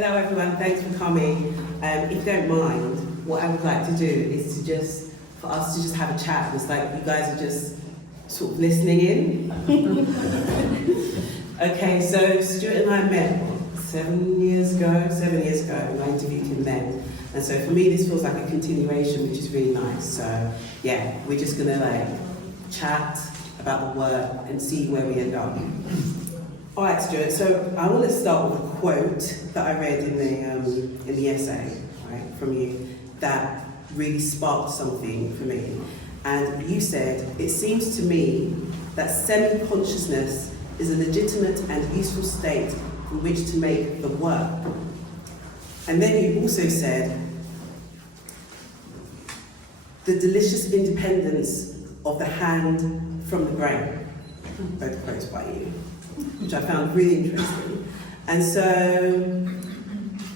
Hello everyone, thanks for coming. If you don't mind, what I would like to do is for us to just have a chat. It's like you guys are just sort of listening in. Okay, so Stuart and I met 7 years ago, and I interviewed him then. And so for me, this feels like a continuation, which is really nice. So yeah, we're just gonna chat about the work and see where we end up. All right, Stuart. So I want to start with a quote that I read in the essay, right, from you, that really sparked something for me. And you said, "It seems to me that semi-consciousness is a legitimate and useful state in which to make the work." And then you also said, "The delicious independence of the hand from the brain." Both quotes by you, which I found really interesting. And so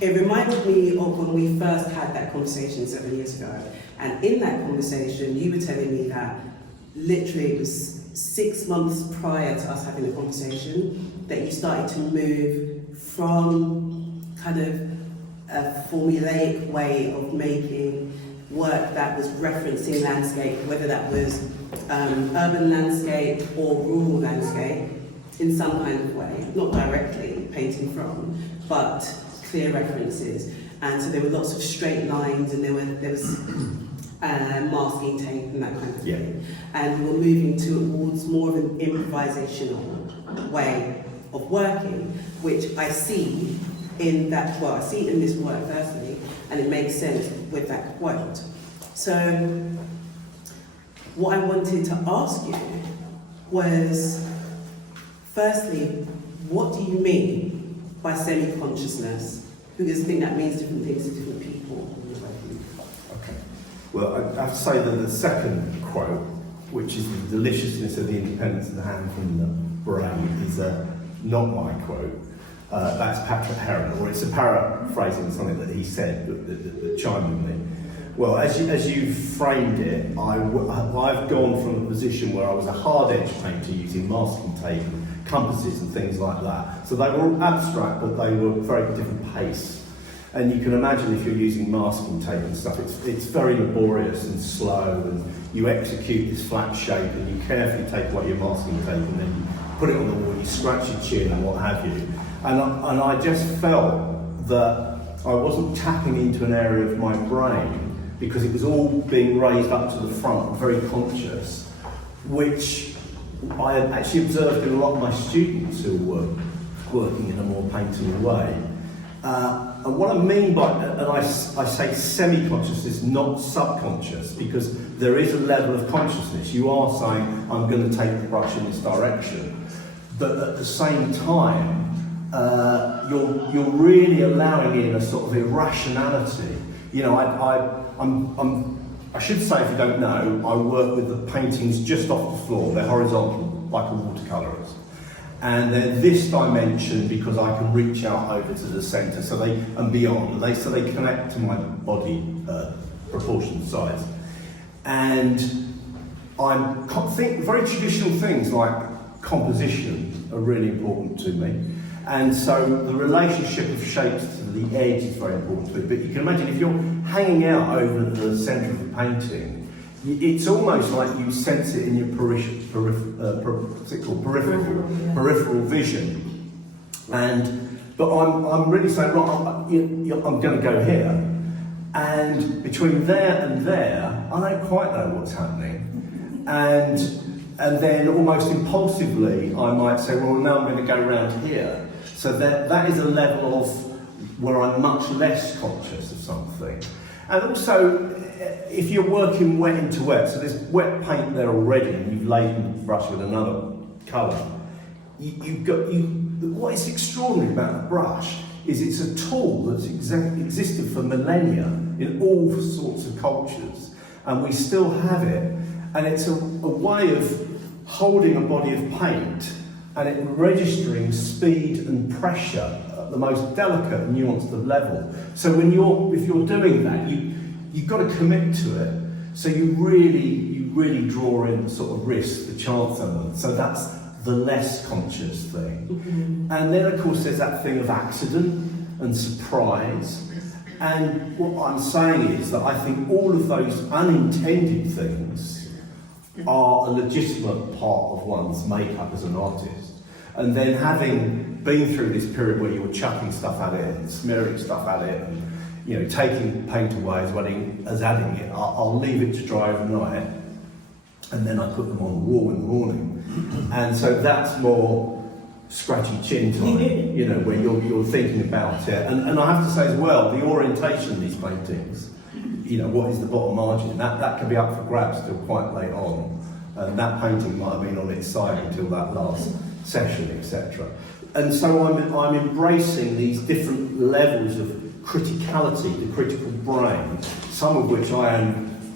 it reminded me of when we first had that conversation 7 years ago. And in that conversation, you were telling me that literally it was 6 months prior to us having the conversation that you started to move from kind of a formulaic way of making work that was referencing landscape, whether that was urban landscape or rural landscape, in some kind of way, not directly painting from, but clear references. And so there were lots of straight lines, and there was masking tape and that kind of thing. And we were moving towards more of an improvisational way of working, which I see in that, well, I see it in this work firstly, and it makes sense with that quote. So what I wanted to ask you was, firstly, what do you mean by semi-consciousness? Because I think that means different things to different people. Okay. Well, I have to say that the second quote, which is the deliciousness of the independence of the hand from the brain, is not my quote. That's Patrick Heron, or it's a paraphrasing something that he said that chimed with me. Well, as you framed it, I've gone from a position where I was a hard-edge painter using masking tape, compasses and things like that. So they were all abstract, but they were very different pace. And you can imagine if you're using masking tape and stuff, it's very laborious and slow, and you execute this flat shape and you carefully take away your masking tape and then you put it on the wall, you scratch your chin and what have you. And I just felt that I wasn't tapping into an area of my brain because it was all being raised up to the front, very conscious, which I had actually observed in a lot of my students who were working in a more painterly way. And what I mean by, and I say semi-consciousness, not subconscious, because there is a level of consciousness. You are saying, I'm going to take the brush in this direction. But at the same time, you're really allowing in a sort of irrationality. You know, I should say, if you don't know, I work with the paintings just off the floor. They're horizontal, like a watercolour is. And they're this dimension because I can reach out over to the centre, and beyond. So they connect to my body proportion size. And I think very traditional things like composition are really important to me. And so the relationship of shapes to the edge is very important to me. But you can imagine if you're hanging out over the centre of the painting, it's almost like you sense it in your peripheral vision. But I'm really saying, right, I'm going to go here. And between there and there, I don't quite know what's happening. And then almost impulsively, I might say, well, now I'm going to go around here. So that is a level of where I'm much less conscious of something. And also, if you're working wet into wet, so there's wet paint there already, and you've laden the brush with another colour, what is extraordinary about the brush is it's a tool that's existed for millennia in all sorts of cultures, and we still have it. And it's a way of holding a body of paint and it registering speed and pressure at the most delicate and nuanced of level. So if you're doing that, you've got to commit to it. So you really draw in the sort of risk, the chance element. So that's the less conscious thing. Mm-hmm. And then of course there's that thing of accident. and surprise. And what I'm saying is that I think all of those unintended things are a legitimate part of one's makeup as an artist. And then having been through this period where you were chucking stuff at it and smearing stuff at it and, you know, taking paint away as well as adding it, I'll leave it to dry overnight and then I put them on the wall in the morning. And so that's more scratchy chin time, you know, where you're thinking about it. And I have to say as well, the orientation of these paintings, you know, what is the bottom margin, that can be up for grabs till quite late on. And that painting might have been on its side until that last session, etc. And so I'm embracing these different levels of criticality, the critical brain, some of which I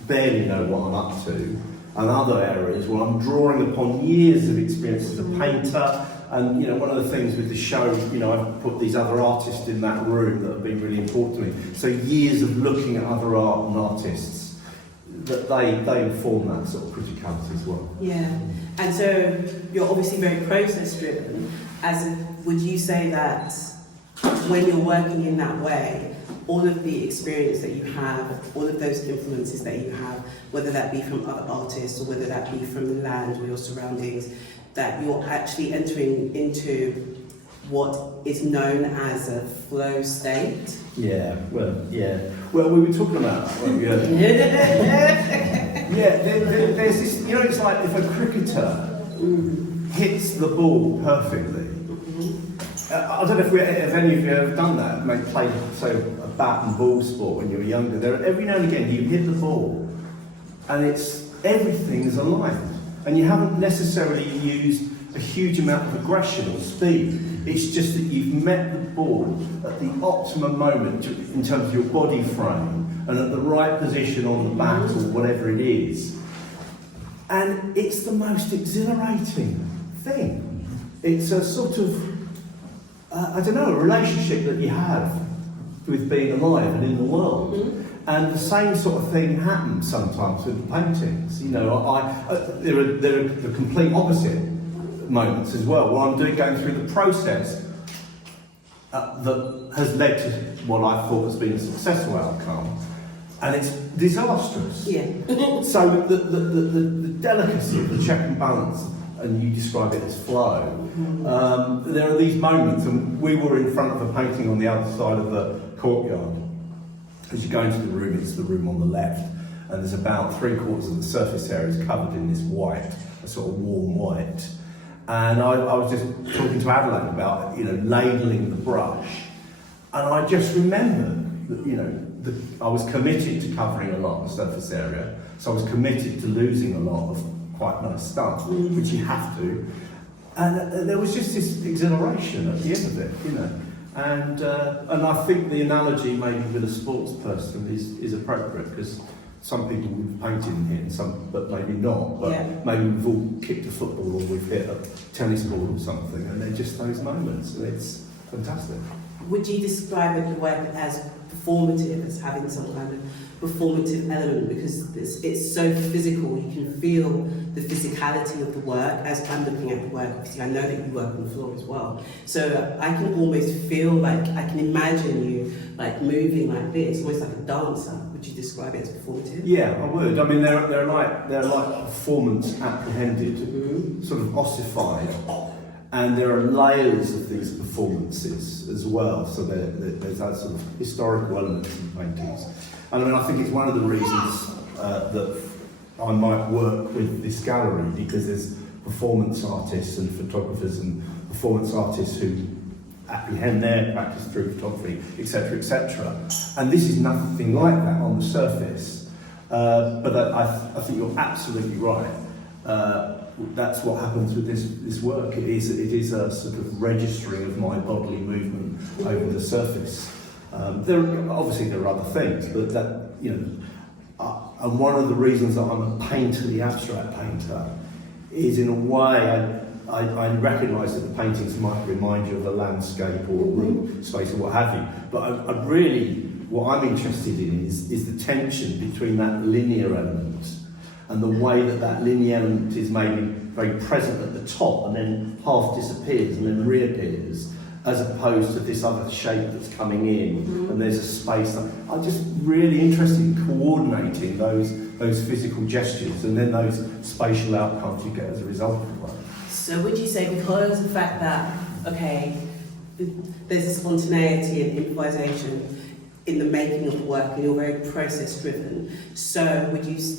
barely know what I'm up to, and other areas where I'm drawing upon years of experience as a painter. And, you know, one of the things with the show, you know, I've put these other artists in that room that have been really important to me. So years of looking at other art and artists, that they inform that sort of criticality as well. Yeah, and so you're obviously very process driven. Would you say that when you're working in that way, all of the experience that you have, all of those influences that you have, whether that be from other artists or whether that be from the land or your surroundings, that you're actually entering into what is known as a flow state? Yeah. Well, we were talking about that, weren't we, earlier? Yeah, there's this, you know, it's like if a cricketer hits the ball perfectly. I don't know if any of you have ever done that, maybe played, say, a bat and ball sport when you were younger. Every now and again you hit the ball and everything is aligned. And you haven't necessarily used a huge amount of aggression or speed. It's just that you've met the ball at the optimum moment in terms of your body frame and at the right position on the bat or whatever it is. And it's the most exhilarating thing. It's a sort of, I don't know, a relationship that you have with being alive and in the world. Mm-hmm. And the same sort of thing happens sometimes with paintings. You know, there are the complete opposite moments as well, where I'm going through the process that has led to what I thought has been a successful outcome, and it's disastrous. Yeah. So the delicacy of the check and balance, and you describe it as flow. There are these moments, and we were in front of a painting on the other side of the courtyard. As you go into the room, it's the room on the left, and there's about 3/4 of the surface area is covered in this white, a sort of warm white. And I was just talking to Adelaide about, you know, ladling the brush, and I just remembered that, you know, I was committed to covering a lot of the surface area, so I was committed to losing a lot of quite nice stuff, which you have to. And there was just this exhilaration at the end of it, you know. And I think the analogy maybe with a sports person is appropriate, because some people we've painted in here, and some, but maybe not. But yeah. Maybe we've all kicked a football or we've hit a tennis ball or something, and they're just those moments, and it's fantastic. Would you describe the work as performative, as having some kind of performative element, because it's so physical, you can feel the physicality of the work. As I'm looking at the work, obviously I know that you work on the floor as well, so I can almost feel like, I can imagine you like moving like this, almost like a dancer. Would you describe it as performative? Yeah, I would. I mean, they're like performance apprehended, sort of ossified. And there are layers of these performances as well, so there's that sort of historical element in paintings. And I mean, I think it's one of the reasons that I might work with this gallery, because there's performance artists and photographers and performance artists who apprehend their practice through photography, etc., etc. And this is nothing like that on the surface. But I think you're absolutely right. That's what happens with this work. It is a sort of registering of my bodily movement over the surface. There are other things, but that, you know, and one of the reasons that I'm a painterly abstract painter is, in a way, I recognise that the paintings might remind you of a landscape or a room space or what have you. But I really, what I'm interested in is the tension between that linear element and the way that linear element is maybe very present at the top and then half disappears and then reappears. as opposed to this other shape that's coming in, and there's a space. I'm just really interested in coordinating those physical gestures and then those spatial outcomes you get as a result of the work. So would you say, because of the fact that, okay, there's a spontaneity and improvisation in the making of work, and you're very process driven, so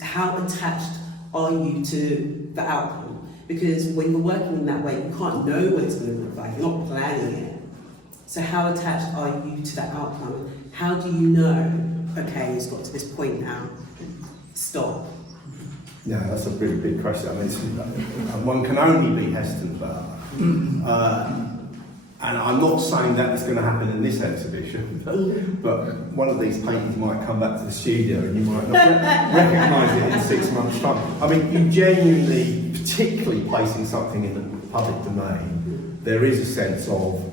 how attached are you to the outcome? Because when you're working in that way, you can't know what it's going to look like, you're not planning it. So how attached are you to that outcome? How do you know, okay, it's got to this point now, stop? Yeah, that's a really big question. I mean, one can only be hesitant about that. And I'm not saying that is going to happen in this exhibition, but one of these paintings might come back to the studio and you might not recognise it in 6 months' time. I mean, you genuinely, particularly placing something in the public domain, there is a sense of,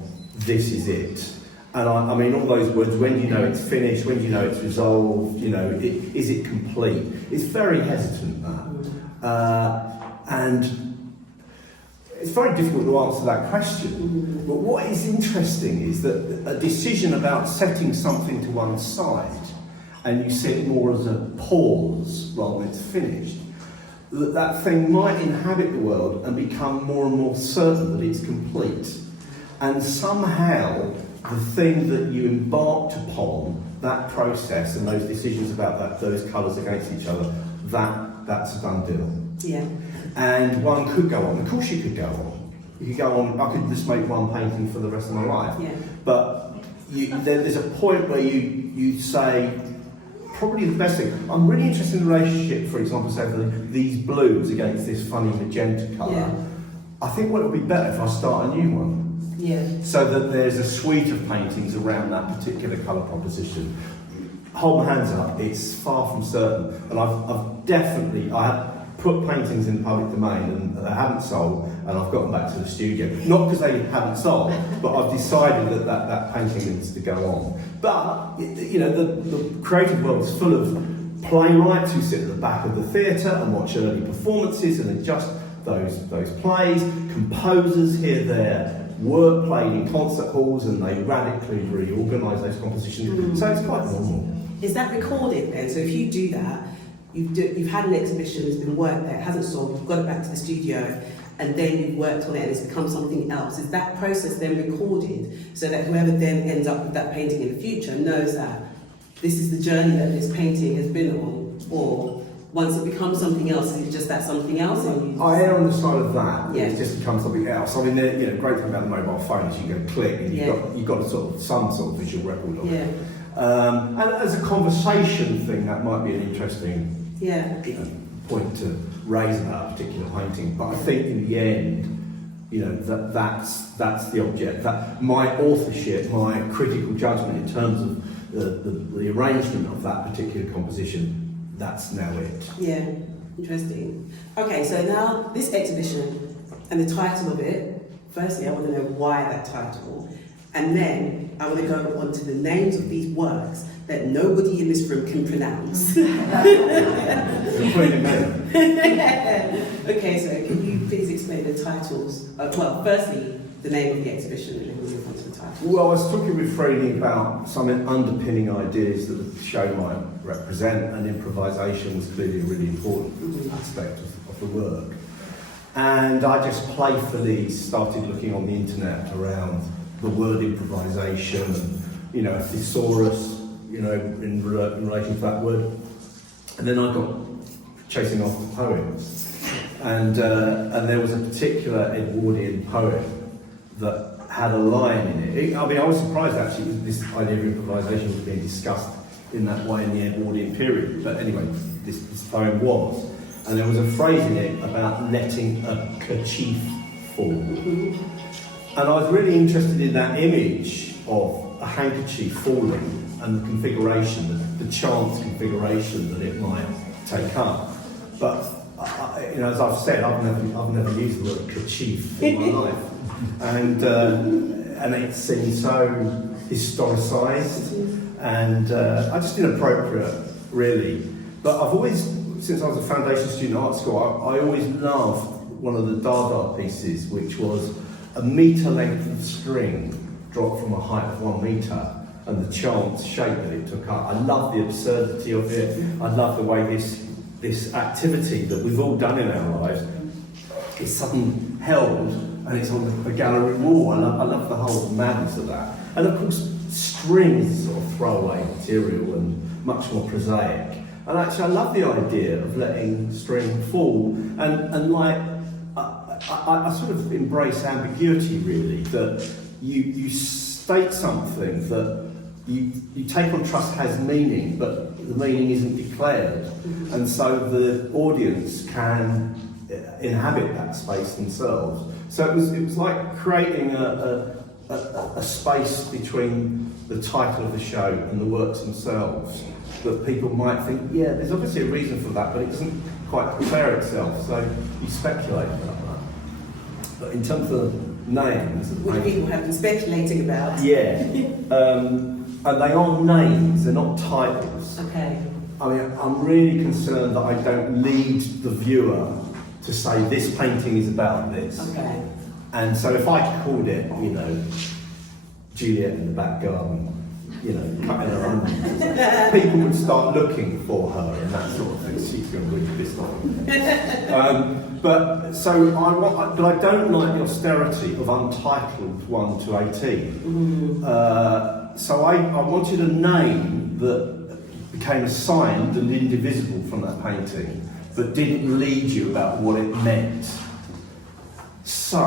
this is it. And I mean, all those words, when do you know it's finished, when do you know it's resolved, you know, is it complete? It's very hesitant, that. And it's very difficult to answer that question. But what is interesting is that a decision about setting something to one side, and you see it more as a pause rather than it's finished, that thing might inhabit the world and become more and more certain that it's complete. And somehow, the thing that you embarked upon, that process and those decisions about those colours against each other, that's a done deal. Yeah. And one could go on. Of course you could go on. You could go on. I could just make one painting for the rest of my life. Yeah. But there's a point where you say, probably the best thing, I'm really interested in the relationship, for example, say for these blues against this funny magenta colour. Yeah. I think what would be better if I start a new one. Yeah. So that there's a suite of paintings around that particular colour proposition. Hold my hands up, it's far from certain. And I have put paintings in the public domain and they haven't sold, and I've got them back to the studio. Not because they haven't sold, but I've decided that painting needs to go on. But, you know, the creative world is full of playwrights who sit at the back of the theatre and watch early performances and adjust those plays. Composers hear their work played in concert halls and they radically reorganise those compositions. So it's quite normal. Is that recorded then? So if you do that, you've had an exhibition, it's been worked there, it hasn't sold, you've got it back to the studio, and then you've worked on it and it's become something else. Is that process then recorded so that whoever then ends up with that painting in the future knows that this is the journey that this painting has been on? Or once it becomes something else, is it just that something else? I err on the side of that. Yeah. It's just become something else. I mean, the great thing about the mobile phone is you can click and you've got some sort of visual record of it. And as a conversation thing, that might be an interesting point to raise about a particular painting. But I think in the end, you know, that's the object. That my authorship, my critical judgment in terms of the arrangement of that particular composition, that's now it. Yeah, interesting. Okay, so now this exhibition and the title of it, firstly I want to know why that title, and then I want to go on to the names of these works that nobody in this room can pronounce. Okay, so can you please explain the titles? Well, firstly, the name of the exhibition, and then we'll move on to the title. Well, I was talking with Freddie about some underpinning ideas that the show might represent, and improvisation was clearly a really important aspect of the work. And I just playfully started looking on the internet around the word improvisation and, you know, a thesaurus, you know, in relation to that word. And then I got chasing after poems. And there was a particular Edwardian poem that had a line in it. I mean, I was surprised actually this idea of improvisation was being discussed in that way in the Edwardian period. But anyway, this poem was. And there was a phrase in it about letting a kerchief fall. And I was really interested in that image of a handkerchief falling and the configuration, the chance configuration that it might take up. But you know, as I've said, I've never used the word kerchief in my life, and it seems so historicised and just inappropriate, really. But I've always, since I was a foundation student at art school, I always loved one of the Dada pieces, which was a metre length of string dropped from a height of 1 metre, and the chance shape that it took up. I love the absurdity of it. I love the way this activity that we've all done in our lives is suddenly held and it's on a gallery wall. I love the whole madness of that. And of course, string is sort of throwaway material and much more prosaic. And actually, I love the idea of letting string fall. And like, I sort of embrace ambiguity, really, that you state something that you take on trust has meaning, but the meaning isn't declared. And so the audience can inhabit that space themselves. So it was like creating a space between the title of the show and the works themselves, that people might think, yeah, there's obviously a reason for that, but it doesn't quite declare itself, so you speculate about that. But in terms of names... Which people have been speculating about. Yeah. And they are names, they're not titles. Okay. I mean, I'm really concerned that I don't lead the viewer to say this painting is about this. Okay. And so if I called it, you know, Juliet in the back garden, you know, cutting her onions, people would start looking for her and that sort of thing. She's going to be pissed off. But I don't like the austerity of untitled 1 to 18. So I wanted a name that became assigned and indivisible from that painting, but didn't lead you about what it meant. So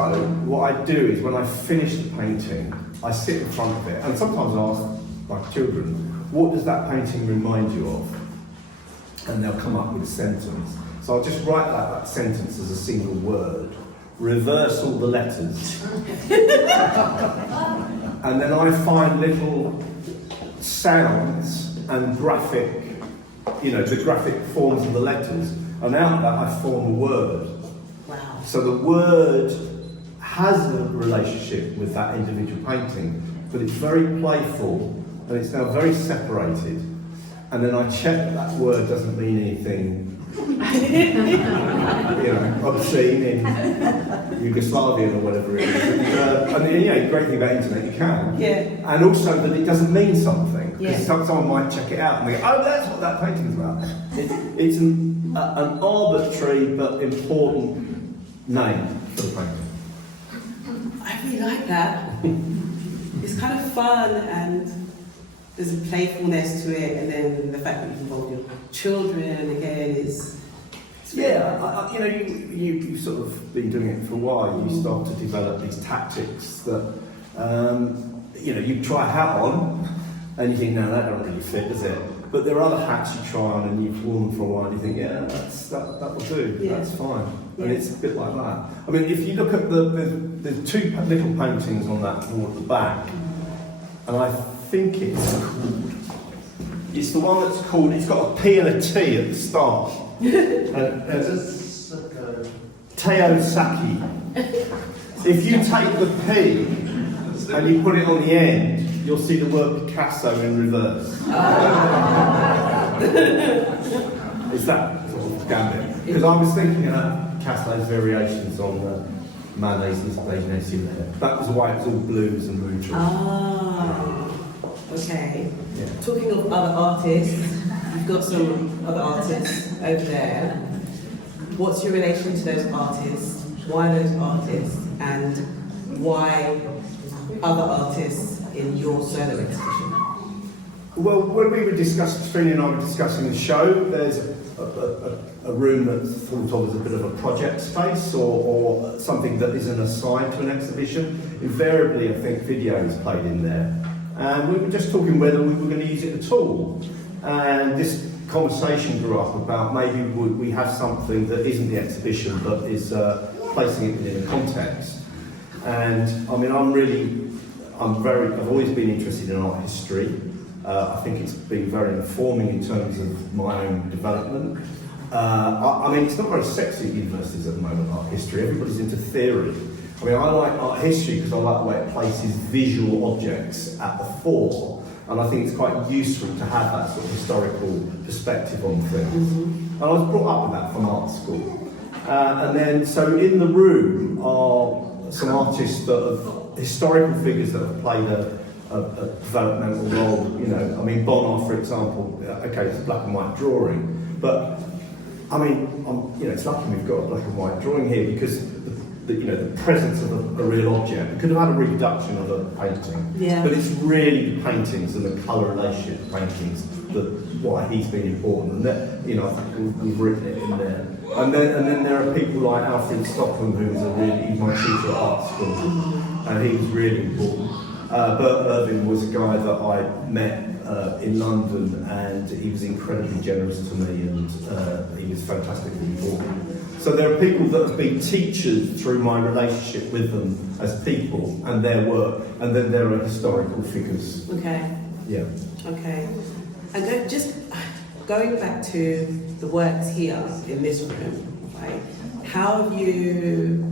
what I do is when I finish the painting, I sit in front of it, and sometimes I ask my children, what does that painting remind you of? And they'll come up with a sentence. So I'll just write that sentence as a single word, reverse all the letters, and then I find little sounds and graphic, you know, the graphic forms of the letters, and out of that I form a word. Wow. So the word has a relationship with that individual painting, but it's very playful and it's now very separated. And then I check that word doesn't mean anything, you know, obscene in Yugoslavian or whatever it is. And the great thing about internet, you can. Yeah. And also that it doesn't mean something. Because Yeah. someone might check it out and they go, oh, that's what that painting is about. It's an arbitrary but important name for the painting. I really like that. It's kind of fun and there's a playfulness to it, and then the fact that you involve your children again is... Yeah, you know, you've sort of been doing it for a while. You start to develop these tactics that, you know, you try a hat on and you think, no, that don't really fit, does it? But there are other hats you try on and you've worn them for a while and you think, yeah, that will do, Yeah. that's fine. Yeah. And it's a bit like that. I mean, if you look at there's 2 little paintings on that wall at the back, and I think it's the one that's called, it's got a P and a T at the start. Teo Saki. If you take the P and you put it on the end, you'll see the word Picasso in reverse. Is that sort of gambit? Because I was thinking of Picasso's variations on Manet's Inspiration. That was why it was all blues and rouges. Ah, okay. Yeah. Talking of other artists, you've got some other artists over there. What's your relation to those artists? Why those artists? And why other artists in your solo exhibition? Well, when we were discussing, Trini and I were discussing the show, there's a room that's thought of as a bit of a project space or something that isn't assigned to an exhibition. Invariably, I think video is played in there. And we were just talking whether we were going to use it at all. And this conversation grew up about maybe would we have something that isn't the exhibition but is placing it within a context. And I mean, I've always been interested in art history. I think it's been very informing in terms of my own development. I mean, it's not very sexy at universities at the moment, art history. Everybody's into theory. I mean, I like art history because I like the way it places visual objects at the fore. And I think it's quite useful to have that sort of historical perspective on things. And I was brought up with that from art school. And then, so in the room are some artists that have, historical figures that have played a developmental role. You know, I mean, Bonner, for example, okay, it's a black and white drawing, but I mean, you know, it's lucky we've got a black and white drawing here because the presence of a real object. We could have had a reproduction of a painting, but it's really the paintings and the colour relationship of paintings that why he's been important. And that, you know, I think we've written it in there. And then there are people like Alfred Stockham, he's my tutor at art school, and he was really important. Bert Irving was a guy that I met in London, and he was incredibly generous to me, and he was fantastically important. So there are people that have been teachers through my relationship with them as people and their work, and then there are historical figures. Okay. Yeah. Okay. And just going back to the works here in this room, right? How have you,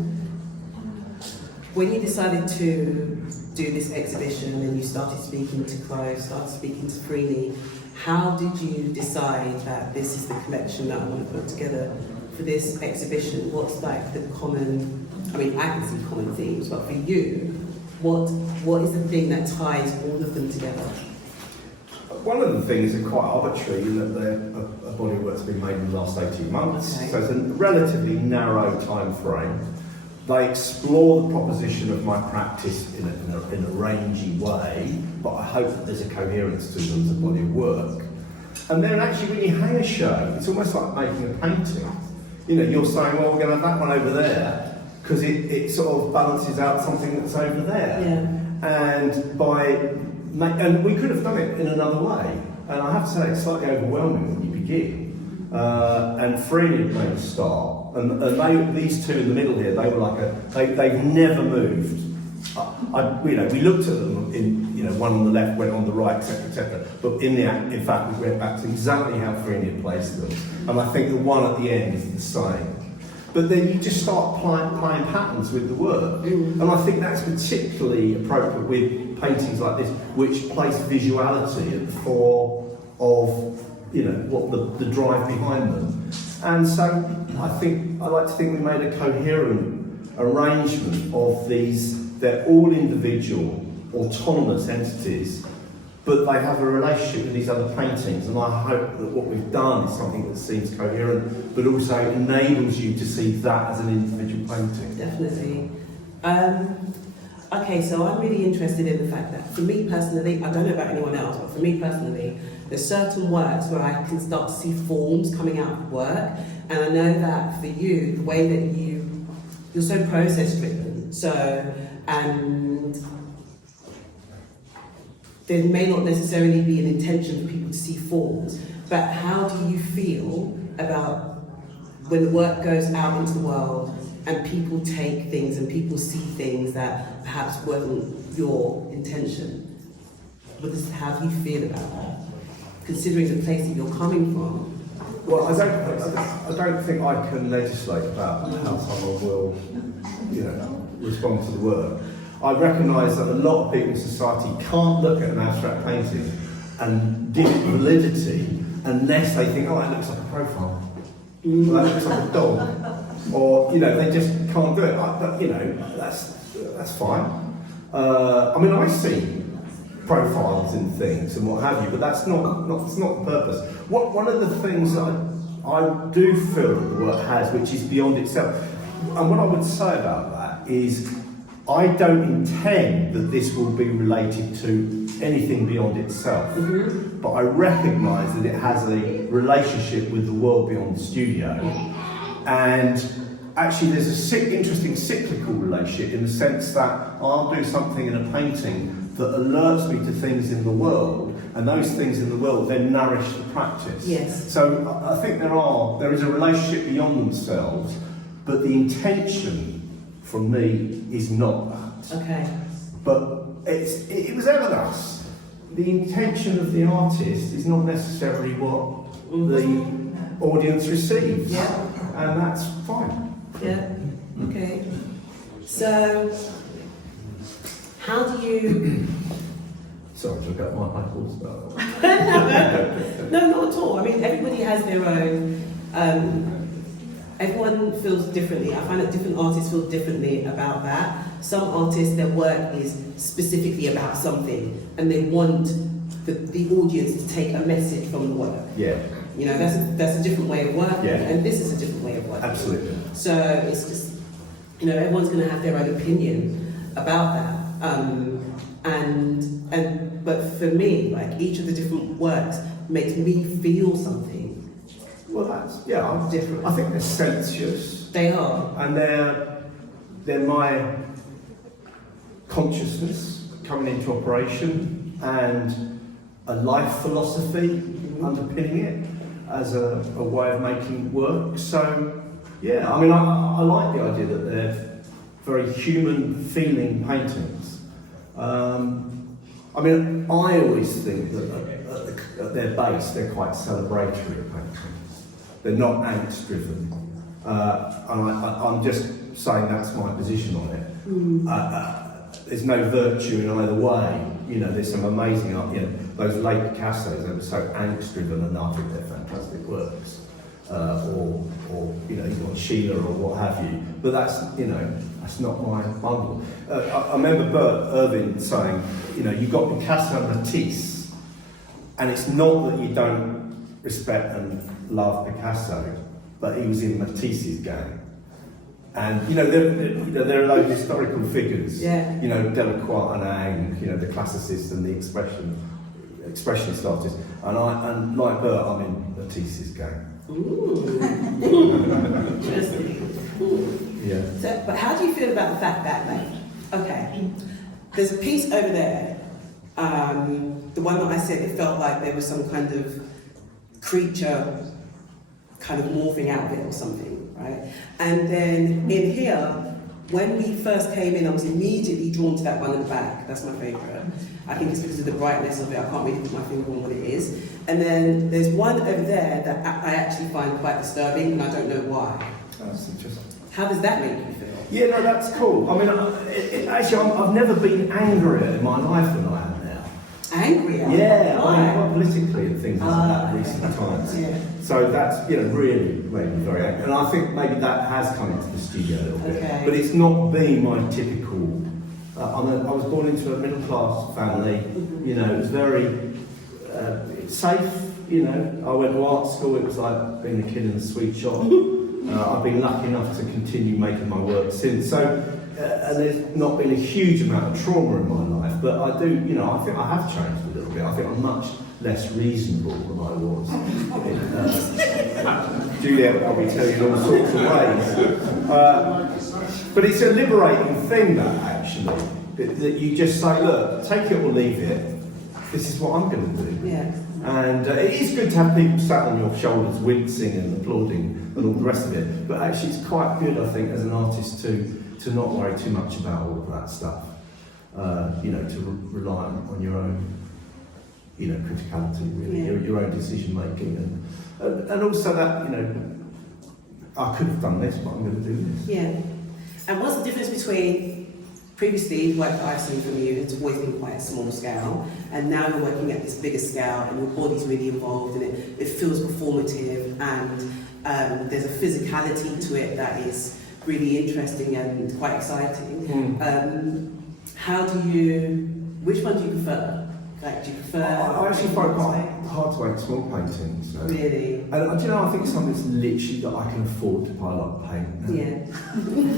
when you decided to do this exhibition and you started speaking to Close, started speaking to Freeney, how did you decide that this is the collection that I want to put together for this exhibition? What's like the common, I mean, I can see common themes, but for you, what is the thing that ties all of them together? One of the things are quite arbitrary in that a body of work's been made in the last 18 months, so it's a relatively narrow time frame. They explore the proposition of my practice in a rangy way, but I hope that there's a coherence to them as a body of work. And then actually when you hang a show, it's almost like making a painting. You know, you're saying, well, we're going to have that one over there, because it sort of balances out something that's over there. Yeah. And we could have done it in another way. And I have to say, it's slightly overwhelming when you begin. And Freeney made a start. And these two in the middle here, they were like they've never moved. We looked at them one on the left went on the right, etc., etc. But in fact, we went back to exactly how Freeney had placed them. And I think the one at the end is the same. But then you just start playing patterns with the work. And I think that's particularly appropriate with paintings like this, which place visuality at the fore of, what the drive behind them. And so I like to think we made a coherent arrangement of these. They're all individual, autonomous entities, but they have a relationship with these other paintings, and I hope that what we've done is something that seems coherent, but also enables you to see that as an individual painting. Definitely. Okay, so I'm really interested in the fact that for me personally, I don't know about anyone else, but for me personally, there's certain works where I can start to see forms coming out of work, and I know that for you, the way that you're so process driven, and there may not necessarily be an intention for people to see forms, but how do you feel about when the work goes out into the world and people take things and people see things that perhaps wasn't your intention? How do you feel about that, considering the place that you're coming from? Well, I don't think I can legislate about how someone will, respond to the work. I recognise that a lot of people in society can't look at an abstract painting and give it validity unless they think, oh, that looks like a profile, or that looks like a dog, or they just can't do it. But that's fine. I see profiles in things and what have you, but that's not the purpose. One of the things that I do feel that the work has, which is beyond itself, and what I would say about that is, I don't intend that this will be related to anything beyond itself, but I recognise that it has a relationship with the world beyond the studio, and actually there's an interesting cyclical relationship in the sense that I'll do something in a painting that alerts me to things in the world, and those things in the world then nourish the practice. Yes. So I think there is a relationship beyond themselves, but the intention from me is not that. Okay. But it was ever thus. The intention of the artist is not necessarily what the audience receives. Yeah. And that's fine. Yeah. Okay. So, how do you... Sorry, I got my eyeballs about No, not at all. I mean, everybody has their own everyone feels differently. I find that different artists feel differently about that. Some artists, their work is specifically about something, and they want the audience to take a message from the work. Yeah. You know, that's a different way of working, Yeah. and this is a different way of working. Absolutely. So it's just, you know, everyone's going to have their own opinion about that. But for me, like, each of the different works makes me feel something. Well, that's, yeah, Different. I think they're sensuous, They are. and they're my consciousness coming into operation, and a life philosophy underpinning it as a way of making work. So, yeah, I mean, I like the idea that they're very human feeling paintings. I mean, I always think that at their base they're quite celebratory paintings. They're not angst driven. And I'm just saying that's my position on it. There's no virtue in either way. You know, there's some amazing art. You know, those late Picassos, they were so angst driven, and I think they're fantastic works. Or you know, you've got Sheila or what have you. But that's, you know, that's not my bundle. I remember Bert Irvin saying, you know, you've got Picasso and Matisse, and it's not that you don't respect and love Picasso, but he was in Matisse's game. And you know, there are those historical figures. Yeah. You know, Delacroix and Ang, you know, the classicists and the expressionist artists. And like Bert, I'm in Matisse's game. Ooh. Interesting. Yeah. So, but how do you feel about the fact that, like, okay, there's a piece over there, the one that I said, it felt like there was some kind of creature kind of morphing out of it or something, right? And then in here, when we first came in, I was immediately drawn to that one in the back. That's my favourite. I think it's because of the brightness of it. I can't really put my finger on what it is. And then there's one over there that I actually find quite disturbing, and I don't know why. That's interesting. How does that make you feel? Yeah, no, that's cool. I mean, actually, I've never been angrier in my life than I am now. Angrier? Yeah, Why? I mean, quite politically and things like that in recent times. Yeah. So that's, you know, really made me very angry. And I think maybe that has come into the studio a little bit. Okay. But it's not been my typical... I was born into a middle-class family. You know, it was very safe, you know. I went to art school, it was like being a kid in a sweet shop. I've been lucky enough to continue making my work since. So, and there's not been a huge amount of trauma in my life, but I do, you know, I think I have changed a little bit. I think I'm much less reasonable than I was. Juliet will probably tell you in all sorts of ways. But it's a liberating thing, that, actually, that you just say, look, take it or leave it. This is what I'm going to do. Yeah. And it is good to have people sat on your shoulders wincing and applauding and all the rest of it, but actually it's quite good, I think, as an artist to not worry too much about all of that stuff. You know, to rely on your own, you know, criticality, really, your own decision making, and also that, you know, I could have done this, but I'm going to do this. Yeah. And what's the difference between previously the work that I've seen from you, it's always been quite a small scale, and now you're working at this bigger scale and your body's really involved and it feels performative, and there's a physicality to it that is really interesting and quite exciting. Which one do you prefer? Like, do you prefer... I actually find it quite hard to make small paintings. So. Really? And do you know, I think something that's literally that I can afford to buy a lot of paint. Yeah.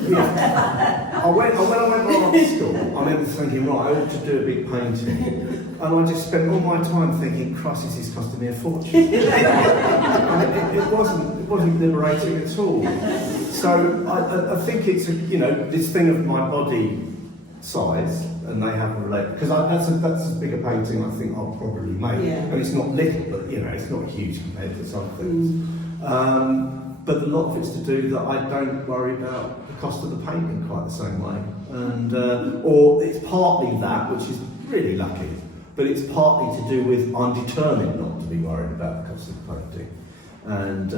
Yeah. When I went to art school, I remember thinking, right, I ought to do a big painting. And I just spent all my time thinking, Christ, this is costing me a fortune. And it wasn't liberating at all. So I think it's, you know, this thing of my body size, and they have a relate, because that's a bigger painting I think I'll probably make. Yeah. And it's not little, but you know, it's not huge compared to some things. But a lot of it's to do that I don't worry about the cost of the paint in quite the same way. And or it's partly that, which is really lucky, but it's partly to do with I'm determined not to be worried about the cost of the painting. And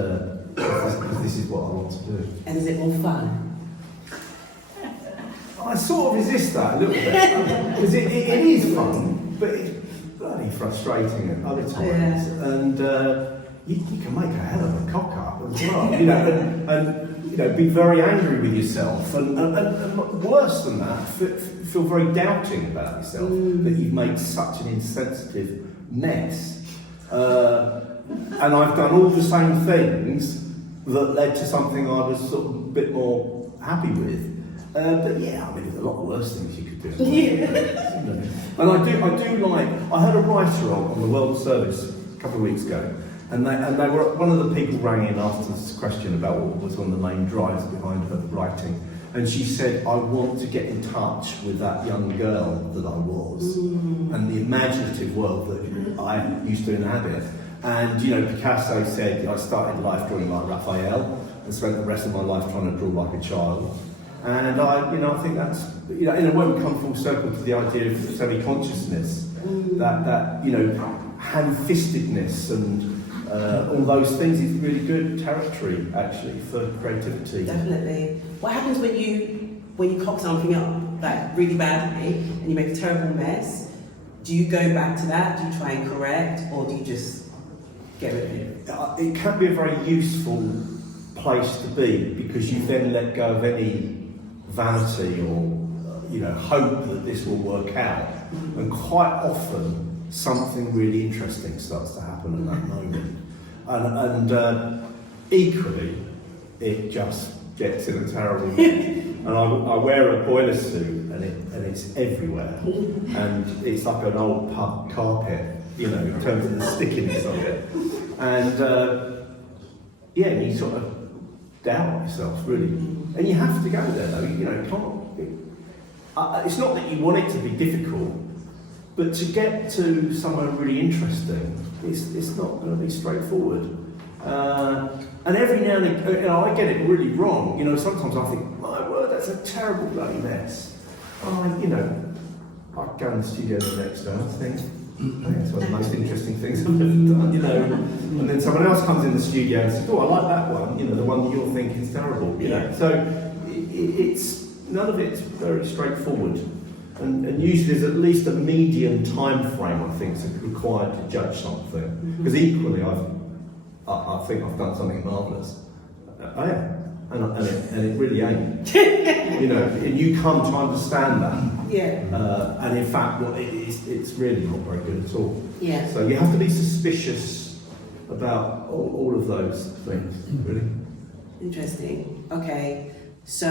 because this is what I want to do. And is it more fun? I sort of resist that a little bit, because it is fun, but it's bloody frustrating at other times. Yeah. And you can make a hell of a cock up as well, you know. And be very angry with yourself, and worse than that, feel very doubting about yourself, that you've made such an insensitive mess. And I've done all the same things that led to something I was sort of a bit more happy with. But yeah, I mean, there's a lot worse things you could do. And I do like, I heard a writer on the World Service a couple of weeks ago, and they were, one of the people rang in after this question about what was on the main drives behind her writing, and she said, I want to get in touch with that young girl that I was, and the imaginative world that I used to inhabit. And Picasso said, I started life drawing like Raphael and spent the rest of my life trying to draw like a child. And I think that's, in a way we come full circle to the idea of semi-consciousness, that hand-fistedness and all those things is really good territory actually for creativity. Definitely. What happens when you cock something up like really badly and you make a terrible mess? Do you go back to that? Do you try and correct, or do you just get rid of it? It can be a very useful place to be, because you then let go of any vanity or hope that this will work out, and quite often something really interesting starts to happen at that moment, and equally it just gets in a terrible mood. And I wear a boiler suit and it's everywhere, and it's like an old pub carpet, in terms of the stickiness of it, and you sort of doubt yourself really, and you have to go there though. You can't. It's not that you want it to be difficult, but to get to somewhere really interesting, it's not going to be straightforward. And every now and then, I get it really wrong. Sometimes I think, my word, that's a terrible bloody mess. I go in the studio the next day and think, that's one of the most interesting things I've ever done, And then someone else comes in the studio and says, oh, I like that one, the one that you're thinking is terrible, So it's none of it's very straightforward. And usually there's at least a medium time frame, I think, is required to judge something. Because equally, I think I've done something marvellous. I am. And it really ain't. And you come to understand that. Yeah. And in fact, it's really not very good at all. Yeah. So you have to be suspicious about all of those things, really. Interesting. Okay. So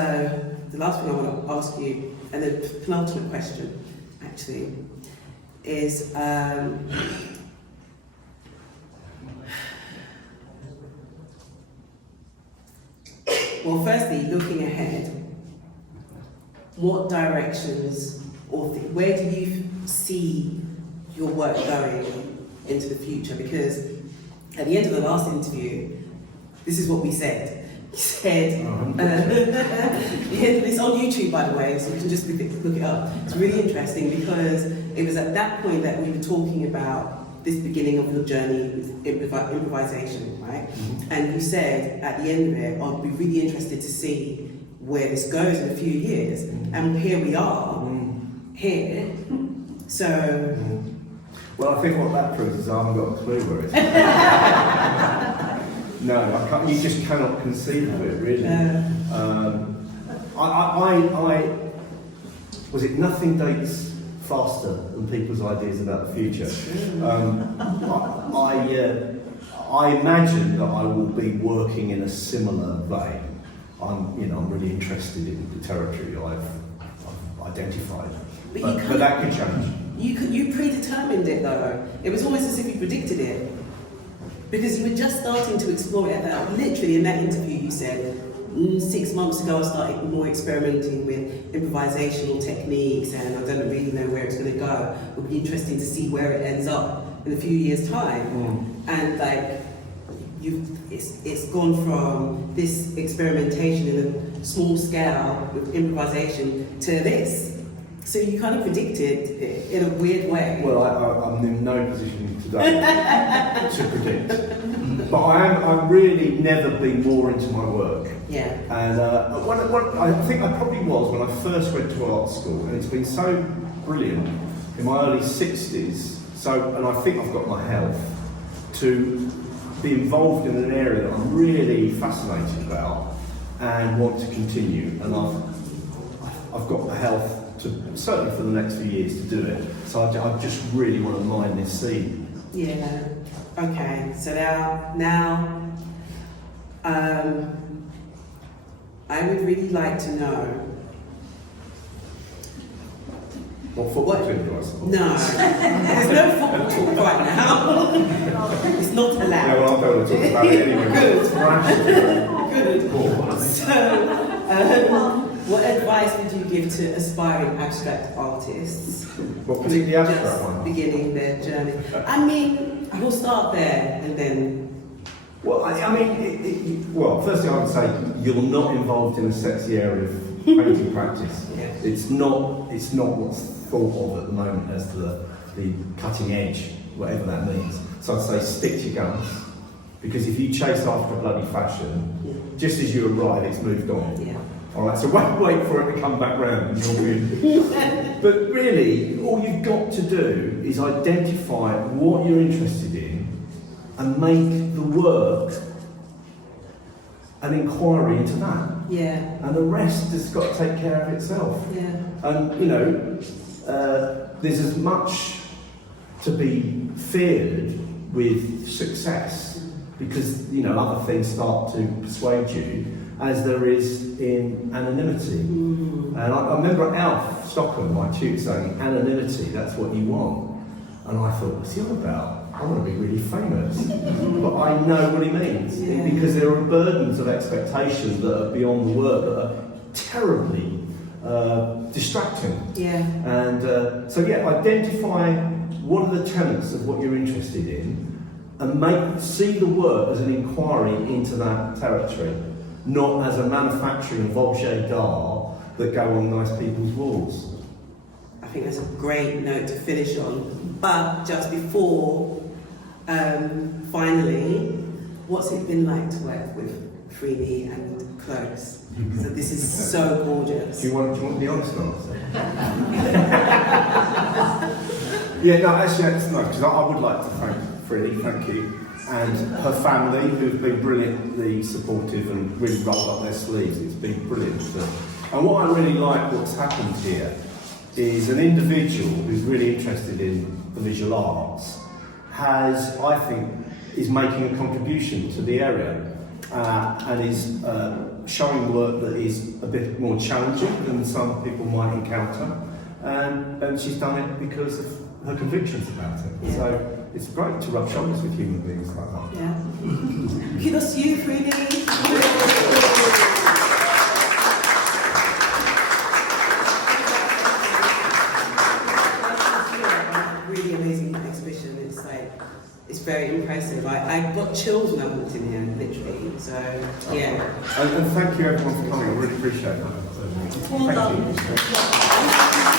the last thing I want to ask you, and the penultimate question, actually, is well, firstly, looking ahead, what directions or where do you see your work going into the future? Because at the end of the last interview, this is what we said. You said, it's on YouTube, by the way, so you can just look it up. It's really interesting because it was at that point that we were talking about this beginning of your journey with improvisation, right? Mm-hmm. And you said at the end of it, I'd be really interested to see where this goes in a few years. Mm-hmm. And here we are, here. So... Mm-hmm. Well, I think what that proves is I haven't got a clue where it's going. No, I can't, you just cannot conceive of it, really. Was it nothing dates faster than people's ideas about the future? I imagine that I will be working in a similar vein. I'm really interested in the territory I've identified, but that could change. You predetermined it though. It was almost as if you predicted it. Because you were just starting to explore it. Literally in that interview you said, 6 months ago I started more experimenting with improvisational techniques and I don't really know where it's going to go. It would be interesting to see where it ends up in a few years' time. And it's gone from this experimentation in a small scale with improvisation to this. So you kind of predicted it in a weird way. Well, I'm in no position today to predict. But I've really never been more into my work. Yeah. And I think I probably was when I first went to art school, and it's been so brilliant in my early 60s. And I think I've got my health to be involved in an area that I'm really fascinated about. and want to continue. And I've got the health to, certainly for the next few years, to do it. So I just really want to mine this seed. Yeah. Okay. So now, I would really like to know. What football team do I support? No, there's no football talk right now. It's not allowed. Yeah, well, I'm going to talk about it anyway. Good. So, what advice would you give to aspiring abstract artists? What, particularly abstract just one? beginning their journey? I mean, we'll start there and then. Well, well, firstly, I would say you're not involved in a sexy area of painting practice. Yeah. It's not what's thought of at the moment as the cutting edge, whatever that means. So I'd say stick to your guns, because if you chase after a bloody fashion, just as you arrive, it's moved on. Yeah. All right, so wait for it to come back round and you'll win. But really, all you've got to do is identify what you're interested in and make the work an inquiry into that. Yeah. And the rest has got to take care of itself. Yeah. And, there's as much to be feared with success, because, other things start to persuade you, as there is in anonymity. And I remember Alf Stockham, my tutor, saying, anonymity, that's what you want. And I thought, what's he on about? I want to be really famous. But I know what he means, because there are burdens of expectation that are beyond the work that are terribly distracting. Yeah. And identify what are the tenets of what you're interested in, and see the work as an inquiry into that territory, not as a manufacturing of objets d'art that go on nice people's walls. I think that's a great note to finish on. But just before, finally, what's it been like to work with Freddie and Close? So this is so gorgeous. Do you want the honest answer? Yeah, no, actually, because I would like to thank Freddie, thank you, and her family, who've been brilliantly supportive and really rolled up their sleeves. It's been brilliant. And what I really like what's happened here is an individual who's really interested in the visual arts is making a contribution to the area and is showing work that is a bit more challenging than some people might encounter, and she's done it because of her convictions about it. Yeah. So it's great to rub shoulders with human beings like that. Yeah. Kudos to you, Freddie. Really amazing exhibition. It's very impressive. I got chills when I walked in here, literally. So yeah. And thank you everyone for coming. I really appreciate that. Well done. Thank you.